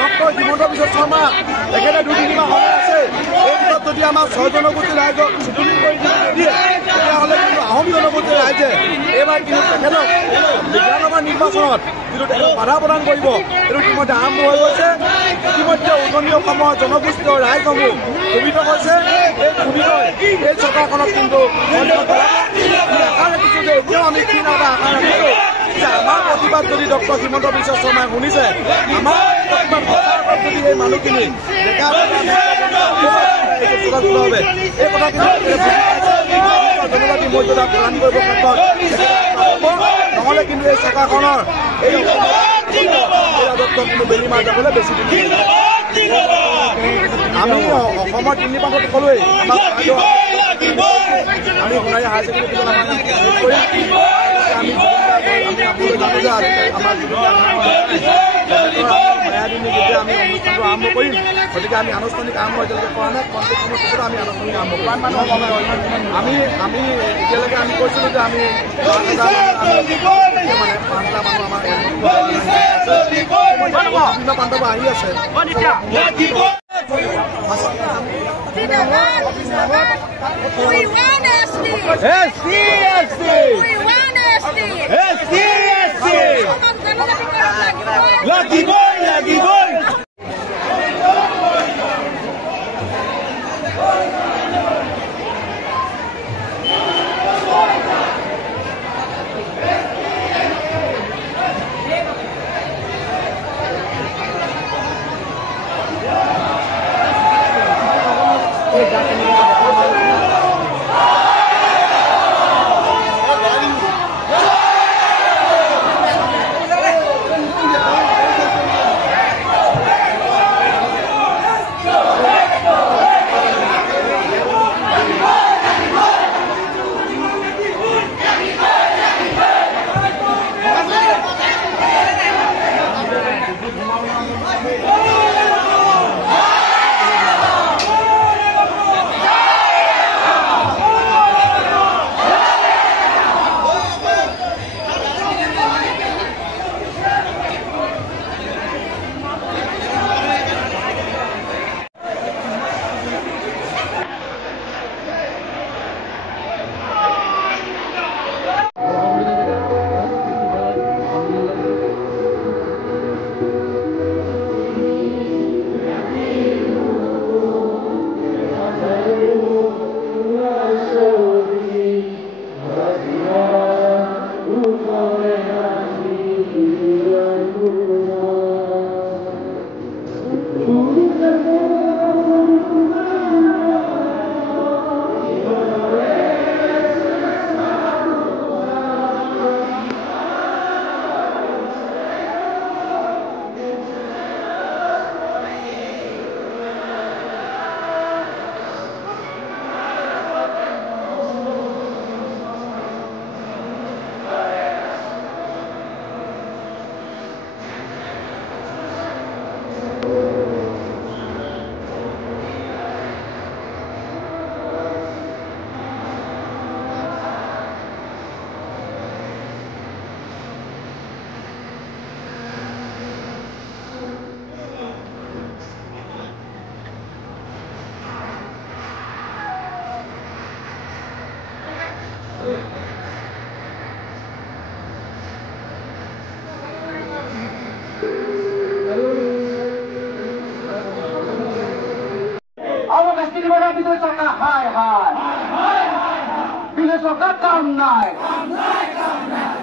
Doctor Himanta Biswa Sarma তেখেতে 2-3 মাহ সময় আছে এই ভিতৰত যদি আমাৰ 6 জনগোষ্ঠীৰ ৰাইজক চিটুলি কৰি দিয়ে তেতিয়াহ'লে কিন্তু আহোম জনগোষ্ঠীৰ ৰাইজে এইবাৰ কিন্তু তেখেতক বিধানসভা নিৰ্বাচনত যিটো তেখেতক বাধা প্ৰদান কৰিব এইটো ইতিমধ্যে আৰম্ভ হৈ গৈছে। ইতিমধ্যে উজনি অসমৰ জনগোষ্ঠীয় ৰাইজসমূহ ক্ষোভিত হৈছে। এই ক্ষোভিত এই চৰকাৰখনক কিন্তু আশা ৰাখিছোঁ যে এতিয়াও আমি কি নাইবা আশা ৰাখিছোঁ যে আমাৰ প্ৰতিবাদ যদি ডক্টৰ হিমন্ত বিশ্ব শৰ্মাই শুনিছে, আমাৰ প্ৰতিবাদ যদি এই মানুহখিনি ডেকা হবে এই কথাখিনি জনজাতি মৰ্যাদা প্ৰদান কৰিব ক্ষেত্ৰত নহ'লে কিন্তু এই চৰকাৰখনৰ এই ৰাজত্ব কিন্তু বেলি মাৰ যাবলৈ বেছি দিন আমি অসমৰ 3 প্ৰান্তত ক'লোৱেই আমি সোণাৰী হায়াৰ ছেকেণ্ডেৰী আমি আপোনালোকে জানো যে আমাৰ যেতিয়া আমি অনুষ্ঠানটো আৰম্ভ কৰিম গতিকে আমি আনুষ্ঠানিক আৰম্ভ এতিয়ালৈকে কৰা নাই। কণ্টেক্ট সময়ৰ পিছতো আমি আনুষ্ঠানিক আৰম্ভ কৰিম। আমি এতিয়ালৈকে আমি কৈছিলোঁ যে আমি 5,000 মানে 5টা মানুহ আমাৰ বিভিন্ন প্ৰান্তৰ পৰা আহি আছে।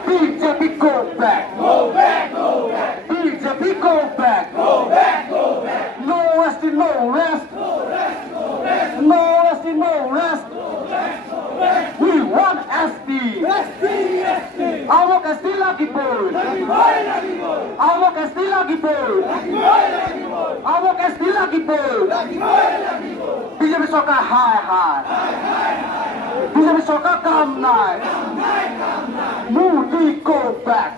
BJP go back. BJP go back. No rest, no rest. No rest, no rest. We want SD. Awak SD lagi boy. Awak SD lagi boy. Awak SD lagi boy. BJP sokak high. BJP sokak come night. Move, go back.